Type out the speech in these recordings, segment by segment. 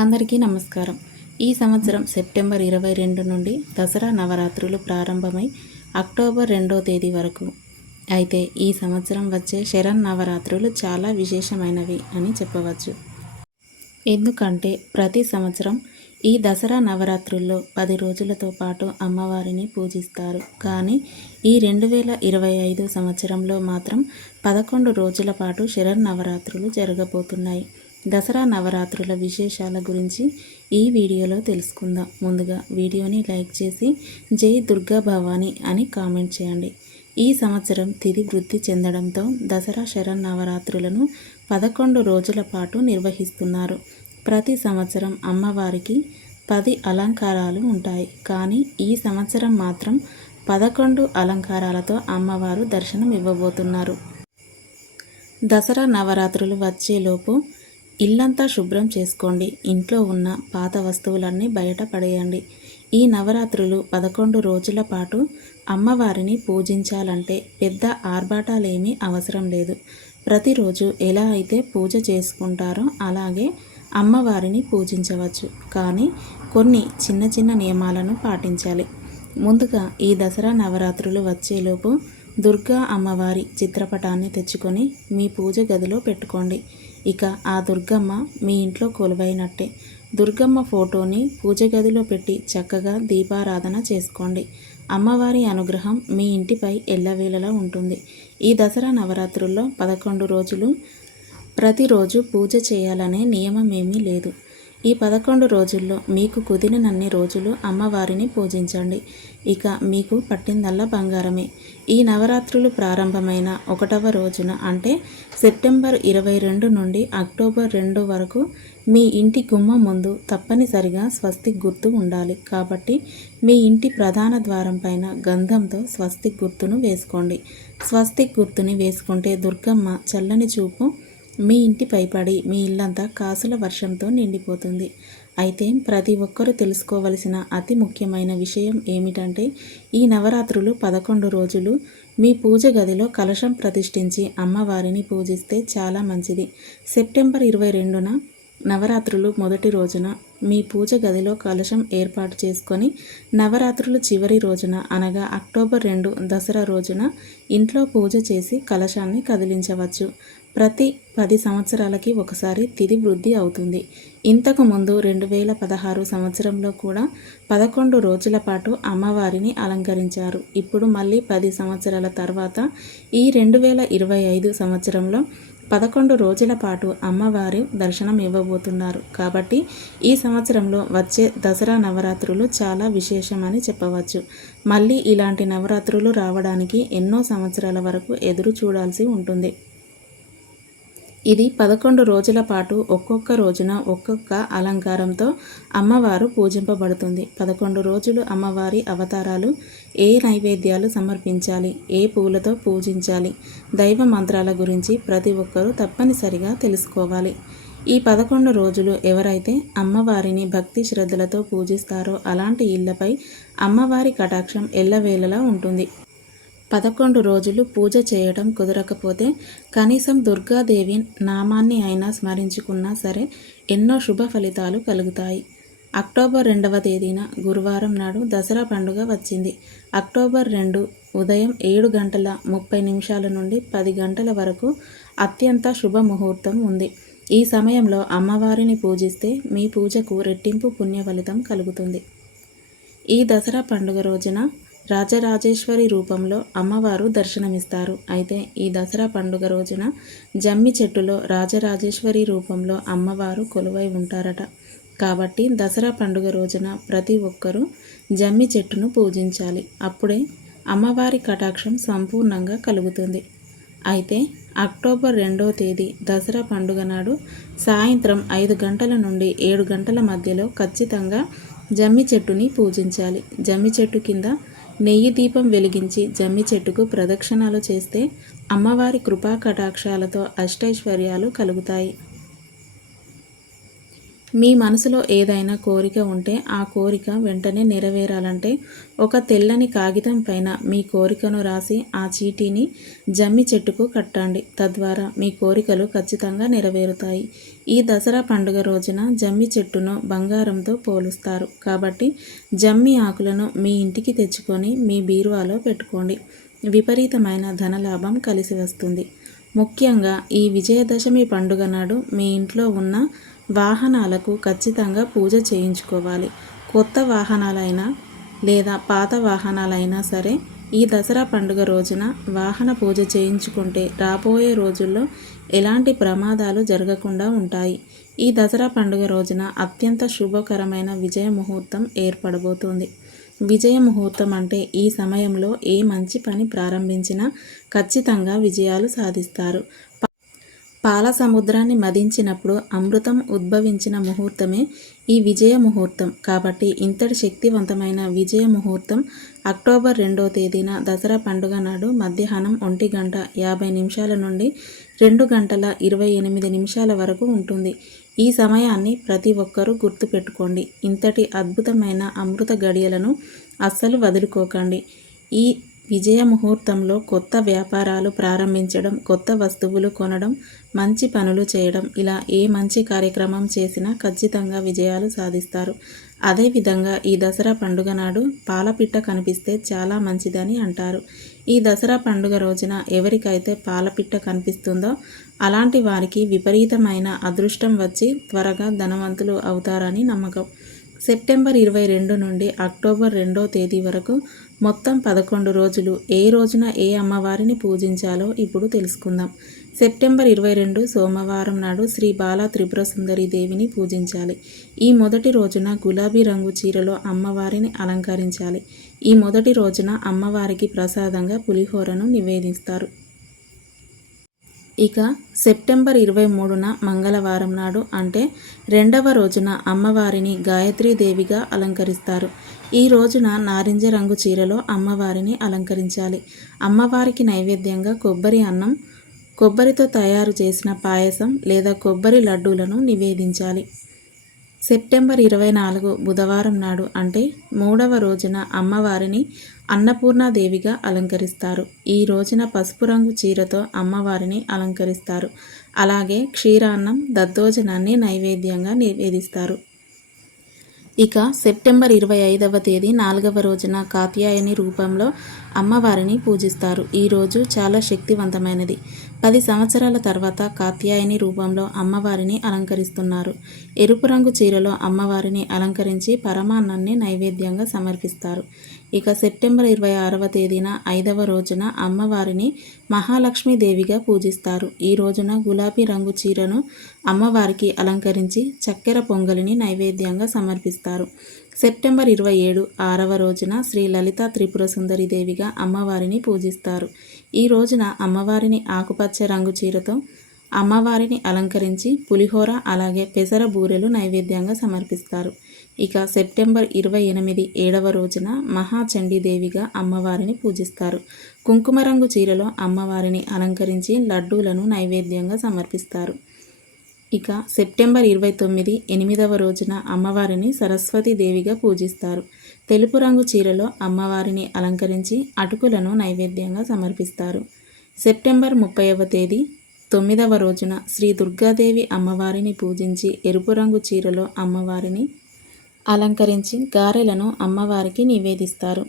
అందరికీ నమస్కారం. ఈ సంవత్సరం సెప్టెంబర్ 22 నుండి దసరా నవరాత్రులు ప్రారంభమై అక్టోబర్ 2వ తేదీ వరకు. అయితే ఈ సంవత్సరం వచ్చే శరన్నవరాత్రులు చాలా విశేషమైనవి అని చెప్పవచ్చు. ఎందుకంటే ప్రతి సంవత్సరం ఈ దసరా నవరాత్రుల్లో 10 రోజులతో పాటు అమ్మవారిని పూజిస్తారు. కానీ ఈ 2025 సంవత్సరంలో మాత్రం 11 రోజుల పాటు శరన్నవరాత్రులు జరగబోతున్నాయి. దసరా నవరాత్రుల విశేషాల గురించి ఈ వీడియోలో తెలుసుకుందాం. ముందుగా వీడియోని లైక్ చేసి జై దుర్గా భవాని అని కామెంట్ చేయండి. ఈ సంవత్సరం తిథి వృద్ధి చెందడంతో దసరా శరన్నవరాత్రులను 11 రోజుల పాటు నిర్వహిస్తున్నారు. ప్రతి సంవత్సరం అమ్మవారికి 10 అలంకారాలు ఉంటాయి. కానీ ఈ సంవత్సరం మాత్రం 11 అలంకారాలతో అమ్మవారు దర్శనం ఇవ్వబోతున్నారు. దసరా నవరాత్రులు వచ్చేలోపు ఇల్లంతా శుభ్రం చేసుకోండి. ఇంట్లో ఉన్న పాత వస్తువులన్నీ బయట పడేయండి. ఈ నవరాత్రులు 11 రోజుల పాటు అమ్మవారిని పూజించాలంటే పెద్ద ఆర్భాటాలేమీ అవసరం లేదు. ప్రతిరోజు ఎలా అయితే పూజ చేసుకుంటారో అలాగే అమ్మవారిని పూజించవచ్చు. కానీ కొన్ని చిన్న చిన్న నియమాలను పాటించాలి. ముందుగా ఈ దసరా నవరాత్రులు వచ్చేలోపు దుర్గా అమ్మవారి చిత్రపటాన్ని తెచ్చుకొని మీ పూజ గదిలో పెట్టుకోండి. ఇక ఆ దుర్గమ్మ మీ ఇంట్లో కొలువైనట్టే. దుర్గమ్మ ఫోటోని పూజ గదిలో పెట్టి చక్కగా దీపారాధన చేసుకోండి. అమ్మవారి అనుగ్రహం మీ ఇంటిపై ఎల్లవేళలా ఉంటుంది. ఈ దసరా నవరాత్రుల్లో 11 రోజులు ప్రతిరోజు పూజ చేయాలనే నియమం ఏమీ లేదు. ఈ 11 రోజుల్లో మీకు కుదిరినన్ని రోజులు అమ్మవారిని పూజించండి. ఇక మీకు పట్టిందల్లా బంగారమే. ఈ నవరాత్రులు ప్రారంభమైన 1వ రోజున అంటే సెప్టెంబర్ 22 నుండి అక్టోబర్ 2 వరకు మీ ఇంటి గుమ్మం ముందు తప్పనిసరిగా స్వస్తిక్ గుర్తు ఉండాలి. కాబట్టి మీ ఇంటి ప్రధాన ద్వారం పైన గంధంతో స్వస్తిక్ గుర్తును వేసుకోండి. స్వస్తిక్ గుర్తుని వేసుకుంటే దుర్గమ్మ చల్లని చూపు మీ ఇంటిపై పడి మీ ఇల్లంతా కాసుల వర్షంతో నిండిపోతుంది. అయితే ప్రతి ఒక్కరూ తెలుసుకోవలసిన అతి ముఖ్యమైన విషయం ఏమిటంటే ఈ నవరాత్రులు 11 రోజులు మీ పూజ గదిలో కలశం ప్రతిష్ఠించి అమ్మవారిని పూజిస్తే చాలా మంచిది. సెప్టెంబర్ 22న నవరాత్రులు మొదటి రోజున మీ పూజ గదిలో కలశం ఏర్పాటు చేసుకొని నవరాత్రులు చివరి రోజున అనగా అక్టోబర్ 2 దసరా రోజున ఇంట్లో పూజ చేసి కలశాన్ని కదిలించవచ్చు. ప్రతి 10 సంవత్సరాలకి ఒకసారి తిథి వృద్ధి అవుతుంది. ఇంతకు ముందు 2016 సంవత్సరంలో కూడా 11 రోజుల పాటు అమ్మవారిని అలంకరించారు. ఇప్పుడు మళ్ళీ 10 సంవత్సరాల తర్వాత ఈ 2025 సంవత్సరంలో 11 రోజుల పాటు అమ్మవారి దర్శనం ఇవ్వబోతున్నారు. కాబట్టి ఈ సంవత్సరంలో వచ్చే దసరా నవరాత్రులు చాలా విశేషమని చెప్పవచ్చు. మళ్ళీ ఇలాంటి నవరాత్రులు రావడానికి ఎన్నో సంవత్సరాల వరకు ఎదురు చూడాల్సి ఉంటుంది. ఇది 11 రోజుల పాటు ఒక్కొక్క రోజున ఒక్కొక్క అలంకారంతో అమ్మవారు పూజింపబడుతుంది. 11 రోజులు అమ్మవారి అవతారాలు, ఏ నైవేద్యాలు సమర్పించాలి, ఏ పూలతో పూజించాలి, దైవ మంత్రాల గురించి ప్రతి ఒక్కరూ తప్పనిసరిగా తెలుసుకోవాలి. ఈ 11 రోజులు ఎవరైతే అమ్మవారిని భక్తి శ్రద్ధలతో పూజిస్తారో అలాంటి ఇళ్లపై అమ్మవారి కటాక్షం ఎల్లవేళలా ఉంటుంది. 11 రోజులు పూజ చేయడం కుదరకపోతే కనీసం దుర్గాదేవి నామాన్ని అయినా స్మరించుకున్నా సరే ఎన్నో శుభ ఫలితాలు కలుగుతాయి. అక్టోబర్ 2వ తేదీన గురువారం నాడు దసరా పండుగ వచ్చింది. అక్టోబర్ 2 ఉదయం 7:30 నుండి 10 గంటల వరకు అత్యంత శుభముహూర్తం ఉంది. ఈ సమయంలో అమ్మవారిని పూజిస్తే మీ పూజకు రెట్టింపు పుణ్య ఫలితం కలుగుతుంది. ఈ దసరా పండుగ రోజున రాజరాజేశ్వరి రూపంలో అమ్మవారు దర్శనమిస్తారు. అయితే ఈ దసరా పండుగ రోజున జమ్మి చెట్టులో రాజరాజేశ్వరి రూపంలో అమ్మవారు కొలువై ఉంటారట. కాబట్టి దసరా పండుగ రోజున ప్రతి ఒక్కరూ జమ్మి చెట్టును పూజించాలి. అప్పుడే అమ్మవారి కటాక్షం సంపూర్ణంగా కలుగుతుంది. అయితే అక్టోబర్ 2వ తేదీ దసరా పండుగ నాడు సాయంత్రం 5 గంటల నుండి 7 గంటల మధ్యలో ఖచ్చితంగా జమ్మి చెట్టుని పూజించాలి. జమ్మి చెట్టు కింద నెయ్యి దీపం వెలిగించి జమ్మి చెట్టుకు ప్రదక్షిణాలు చేస్తే అమ్మవారి కృపా కటాక్షాలతో అష్టైశ్వర్యాలు కలుగుతాయి. మీ మనసులో ఏదైనా కోరిక ఉంటే ఆ కోరిక వెంటనే నెరవేరాలంటే ఒక తెల్లని కాగితం పైన మీ కోరికను రాసి ఆ చీటీని జమ్మి చెట్టుకు కట్టండి. తద్వారా మీ కోరికలు ఖచ్చితంగా నెరవేరుతాయి. ఈ దసరా పండుగ రోజున జమ్మి చెట్టును బంగారంతో పోలుస్తారు కాబట్టి జమ్మి ఆకులను మీ ఇంటికి తెచ్చుకొని మీ బీరువాలో పెట్టుకోండి. విపరీతమైన ధనలాభం కలిసి వస్తుంది. ముఖ్యంగా ఈ విజయదశమి పండుగ నాడు మీ ఇంట్లో ఉన్న వాహనాలకు ఖచ్చితంగా పూజ చేయించుకోవాలి. కొత్త వాహనాలైనా లేదా పాత వాహనాలైనా సరే ఈ దసరా పండుగ రోజున వాహన పూజ చేయించుకుంటే రాబోయే రోజుల్లో ఎలాంటి ప్రమాదాలు జరగకుండా ఉంటాయి. ఈ దసరా పండుగ రోజున అత్యంత శుభకరమైన విజయ ముహూర్తం ఏర్పడబోతోంది. విజయ ముహూర్తం అంటే ఈ సమయంలో ఏ మంచి పని ప్రారంభించినా ఖచ్చితంగా విజయాలు సాధిస్తారు. పాల సముద్రాన్ని మదించినప్పుడు అమృతం ఉద్భవించిన ముహూర్తమే ఈ విజయ ముహూర్తం. కాబట్టి ఇంతటి శక్తివంతమైన విజయ ముహూర్తం అక్టోబర్ 2వ తేదీన దసరా పండుగ నాడు మధ్యాహ్నం 1:50 నుండి 2:28 వరకు ఉంటుంది. ఈ సమయాన్ని ప్రతి ఒక్కరూ గుర్తుపెట్టుకోండి. ఇంతటి అద్భుతమైన అమృత గడియలను అస్సలు వదులుకోకండి. ఈ విజయ ముహూర్తంలో కొత్త వ్యాపారాలు ప్రారంభించడం, కొత్త వస్తువులు కొనడం, మంచి పనులు చేయడం, ఇలా ఏ మంచి కార్యక్రమం చేసినా ఖచ్చితంగా విజయాలు సాధిస్తారు. అదేవిధంగా ఈ దసరా పండుగ నాడు పాలపిట్ట కనిపిస్తే చాలా మంచిదని అంటారు. ఈ దసరా పండుగ రోజున ఎవరికైతే పాలపిట్ట కనిపిస్తుందో అలాంటి వారికి విపరీతమైన అదృష్టం వచ్చి త్వరగా ధనవంతులు అవుతారని నమ్మకం. సెప్టెంబర్ 22 నుండి అక్టోబర్ 2వ తేదీ వరకు మొత్తం 11 రోజులు ఏ రోజున ఏ అమ్మవారిని పూజించాలో ఇప్పుడు తెలుసుకుందాం. సెప్టెంబర్ 22 సోమవారం నాడు శ్రీ బాలా త్రిపుర సుందరి దేవిని పూజించాలి. ఈ మొదటి రోజున గులాబీ రంగు చీరలో అమ్మవారిని అలంకరించాలి. ఈ మొదటి రోజున అమ్మవారికి ప్రసాదంగా పులిహోరను నివేదిస్తారు. ఇక సెప్టెంబర్ 23న మంగళవారం నాడు అంటే రెండవ రోజున అమ్మవారిని గాయత్రీదేవిగా అలంకరిస్తారు. ఈ రోజున నారింజ రంగు చీరలో అమ్మవారిని అలంకరించాలి. అమ్మవారికి నైవేద్యంగా కొబ్బరి అన్నం, కొబ్బరితో తయారు చేసిన పాయసం లేదా కొబ్బరి లడ్డూలను నివేదించాలి. సెప్టెంబర్ 24 బుధవారం నాడు అంటే 3వ రోజున అమ్మవారిని అన్నపూర్ణాదేవిగా అలంకరిస్తారు. ఈ రోజున పసుపు రంగు చీరతో అమ్మవారిని అలంకరిస్తారు. అలాగే క్షీరాన్నం, దద్దోజనాన్ని నైవేద్యంగా నివేదిస్తారు. ఇక సెప్టెంబర్ 25వ తేదీ 4వ రోజున కాత్యాయని రూపంలో అమ్మవారిని పూజిస్తారు. ఈ రోజు చాలా శక్తివంతమైనది. 10 సంవత్సరాల తర్వాత కాత్యాయని రూపంలో అమ్మవారిని అలంకరిస్తున్నారు. ఎరుపు రంగు చీరలో అమ్మవారిని అలంకరించి పరమాన్నాన్ని నైవేద్యంగా సమర్పిస్తారు. ఇక సెప్టెంబర్ 26వ తేదీన 5వ రోజున అమ్మవారిని మహాలక్ష్మీదేవిగా పూజిస్తారు. ఈ రోజున గులాబీ రంగు చీరను అమ్మవారికి అలంకరించి చక్కెర పొంగలిని నైవేద్యంగా సమర్పిస్తారు. సెప్టెంబర్ 27 6వ రోజున శ్రీ లలితా త్రిపుర సుందరి దేవిగా అమ్మవారిని పూజిస్తారు. ఈ రోజున అమ్మవారిని ఆకుపచ్చ రంగు చీరతో అమ్మవారిని అలంకరించి పులిహోర అలాగే పెసర బూరెలు నైవేద్యంగా సమర్పిస్తారు. ఇక సెప్టెంబర్ 28 7వ రోజున మహాచండీదేవిగా అమ్మవారిని పూజిస్తారు. కుంకుమ రంగు చీరలో అమ్మవారిని అలంకరించి లడ్డూలను నైవేద్యంగా సమర్పిస్తారు. ఇక సెప్టెంబర్ 29 8వ రోజున అమ్మవారిని సరస్వతీదేవిగా పూజిస్తారు. తెలుపు రంగు చీరలో అమ్మవారిని అలంకరించి అటుకులను నైవేద్యంగా సమర్పిస్తారు. సెప్టెంబర్ 30వ తేదీ 9వ రోజున శ్రీ దుర్గాదేవి అమ్మవారిని పూజించి ఎరుపు రంగు చీరలో అమ్మవారిని అలంకరించి గారెలను అమ్మవారికి నివేదిస్తారు.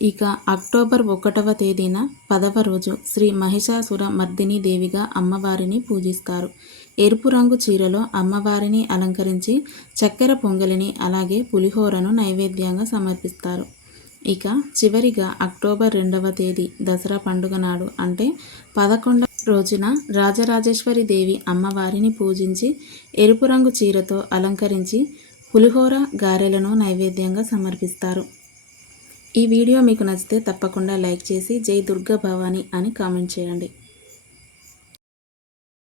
ఇక అక్టోబర్ 1వ తేదీన 10వ రోజు శ్రీ మహిషాసుర మర్దిని దేవిగా అమ్మవారిని పూజిస్తారు. ఎరుపు రంగు చీరలో అమ్మవారిని అలంకరించి చక్కెర పొంగలిని అలాగే పులిహోరను నైవేద్యంగా సమర్పిస్తారు. ఇక చివరిగా అక్టోబర్ 2వ తేదీ దసరా పండుగ నాడు అంటే 11వ రోజున రాజరాజేశ్వరి దేవి అమ్మవారిని పూజించి ఎరుపు రంగు చీరతో అలంకరించి పులిహోర గారెలను నైవేద్యంగా సమర్పిస్తారు. ఈ వీడియో మీకు నచ్చితే తప్పకుండా లైక్ చేసి జై దుర్గా భవాని అని కామెంట్ చేయండి.